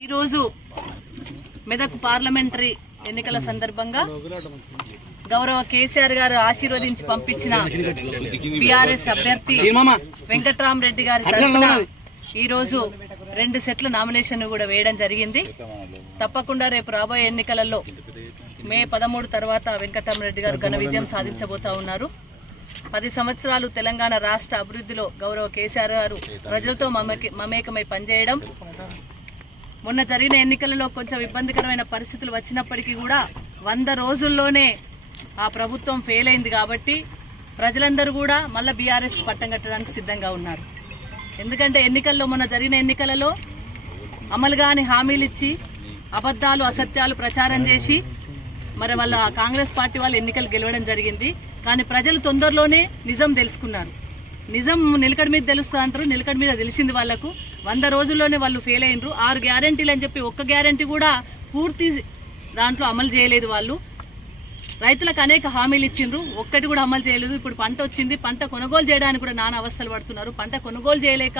ఈరోజు మెదక్ పార్లమెంటరీ ఎన్నికల సందర్భంగా గౌరవ కేసీఆర్ గారు ఆశీర్వదించి పంపించిన బీఆర్ఎస్ అభ్యర్థి వెంకట్రామరెడ్డి గారి తరఫున ఈరోజు రెండు సెట్ల నామినేషన్ కూడా వేయడం జరిగింది. తప్పకుండా రేపు రాబోయే ఎన్నికలలో మే పదమూడు తర్వాత వెంకటరామరెడ్డి గారు ఘన విజయం సాధించబోతా ఉన్నారు. పది సంవత్సరాలు తెలంగాణ రాష్ట్ర అభివృద్ధిలో గౌరవ కేసీఆర్ గారు ప్రజలతో మమేక- మమేకమై పనిచేయడం మొన్న జరిగిన ఎన్నికలలో కొంచెం ఇబ్బందికరమైన పరిస్థితులు వచ్చినప్పటికీ కూడా వంద రోజుల్లోనే ఆ ప్రభుత్వం ఫెయిల్ అయింది కాబట్టి ప్రజలందరూ కూడా మళ్ళీ బీఆర్ఎస్ పట్టం కట్టడానికి సిద్ధంగా ఉన్నారు. ఎందుకంటే ఎన్నికల్లో మొన్న జరిగిన ఎన్నికలలో అమలు కాని హామీలు ఇచ్చి అబద్ధాలు అసత్యాలు ప్రచారం చేసి మరి వాళ్ళ కాంగ్రెస్ పార్టీ వాళ్ళు ఎన్నికలు గెలవడం జరిగింది. కానీ ప్రజలు తొందరలోనే నిజం తెలుసుకున్నారు. నిజం నిలకడ మీద తెలుస్తా అంటారు నిలకడ మీద తెలిసింది వాళ్ళకు వంద రోజుల్లోనే వాళ్ళు ఫెయిల్ అయినరు. ఆరు గ్యారంటీలు అని చెప్పి ఒక్క గ్యారంటీ కూడా పూర్తి దాంట్లో అమలు చేయలేదు వాళ్ళు. రైతులకు అనేక హామీలు ఇచ్చిండ్రు. ఒక్కటి కూడా అమలు చేయలేదు. ఇప్పుడు పంట వచ్చింది. పంట కొనుగోలు చేయడానికి కూడా నానా అవస్థలు పడుతున్నారు. పంట కొనుగోలు చేయలేక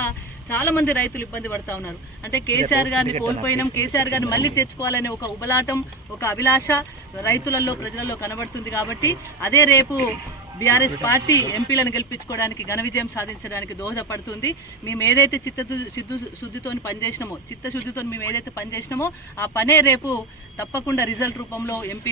చాలా మంది రైతులు ఇబ్బంది పడతా ఉన్నారు. అంటే కేసీఆర్ గారిని కోల్పోయినాం. కేసీఆర్ గారిని మళ్ళీ. తెచ్చుకోవాలనే ఒక ఉబలాటం ఒక అభిలాష రైతులలో ప్రజలలో కనబడుతుంది కాబట్టి అదే రేపు బీఆర్ఎస్ పార్టీ ఎంపీలను గెలిపించుకోవడానికి ఘన విజయం సాధించడానికి దోహదపడుతుంది. మేము ఏదైతే చిత్త సిద్ధు శుద్ధితో పనిచేసినామో చిత్తశుద్ధితో మేము ఏదైతే పనిచేసినామో ఆ పనే రేపు తప్పకుండా రిజల్ట్ రూపంలో ఎంపీ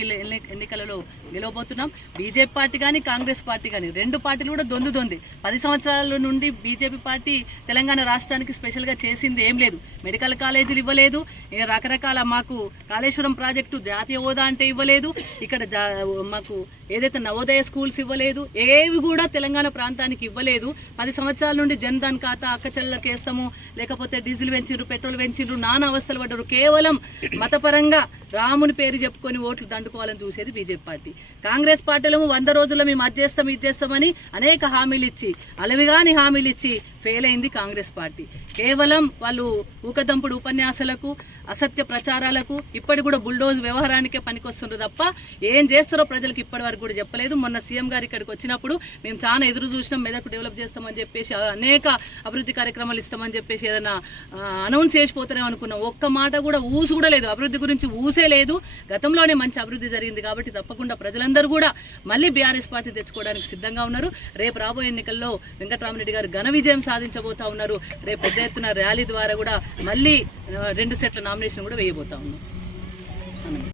ఎన్నికలలో గెలవబోతున్నాం. బీజేపీ పార్టీ కానీ కాంగ్రెస్ పార్టీ కానీ రెండు పార్టీలు కూడా దొందు దొంది. పది సంవత్సరాల నుండి బీజేపీ పార్టీ తెలంగాణ రాష్ట్రానికి స్పెషల్గా చేసింది ఏం లేదు. మెడికల్ కాలేజీలు ఇవ్వలేదు. రకరకాల మాకు కాళేశ్వరం ప్రాజెక్టు జాతీయ హోదా అంటే ఇవ్వలేదు. ఇక్కడ జా- మాకు ఏదైతే నవోదయ స్కూల్స్ ఇవ్వలేదు ఏవి కూడా తెలంగాణ ప్రాంతానికి ఇవ్వలేదు. పది సంవత్సరాల నుండి జన్ ధన్ ఖాతా అక్క వేస్తాము లేకపోతే డీజిల్ పెంచిర్రు పెట్రోల్ పెంచిండ్రు నానా అవస్థలు పడ్డారు. కేవలం మతపరంగా రాముని పేరు చెప్పుకొని ఓట్లు దండుకోవాలని చూసేది బీజేపీ పార్టీ. కాంగ్రెస్ పార్టీలో వంద రోజుల్లో మేము అది చేస్తాం ఇది చేస్తామని అనేక హామీలు ఇచ్చి అలవిగాని హామీలు ఇచ్చి ఫెయిల్ అయింది కాంగ్రెస్ పార్టీ. కేవలం వాళ్ళు ఊకదంపుడు ఉపన్యాసాలకు అసత్య ప్రచారాలకు ఇప్పటి కూడా బుల్డోజ్ వ్యవహారానికే పనికొస్తుండ్రు తప్ప ఏం చేస్తారో ప్రజలకు ఇప్పటి వరకు కూడా చెప్పలేదు. మొన్న సీఎం గారు ఇక్కడికి వచ్చినప్పుడు మేము చాలా ఎదురు చూసినాం మెదక్ డెవలప్ చేస్తామని చెప్పేసి అనేక అభివృద్ధి కార్యక్రమాలు ఇస్తామని చెప్పేసి ఏదైనా అనౌన్స్ చేసిపోతారేమో అనుకున్నాం. ఒక్క మాట కూడా ఊసు కూడా లేదు. అభివృద్ధి గురించి ఊసే లేదు. గతంలోనే మంచి అభివృద్ధి జరిగింది కాబట్టి తప్పకుండా ప్రజలందరూ కూడా మళ్ళీ బీఆర్ఎస్ పార్టీ తెచ్చుకోవడానికి సిద్ధంగా ఉన్నారు. రేపు రాబోయే ఎన్నికల్లో వెంకటరామరెడ్డి గారు ఘన విజయం సాధించబోతా ఉన్నారు. రేపు పెద్ద ఎత్తున ర్యాలీ ద్వారా కూడా మళ్ళీ రెండు సెట్ల నామినేషన్ కూడా వేయబోతా ఉన్నాం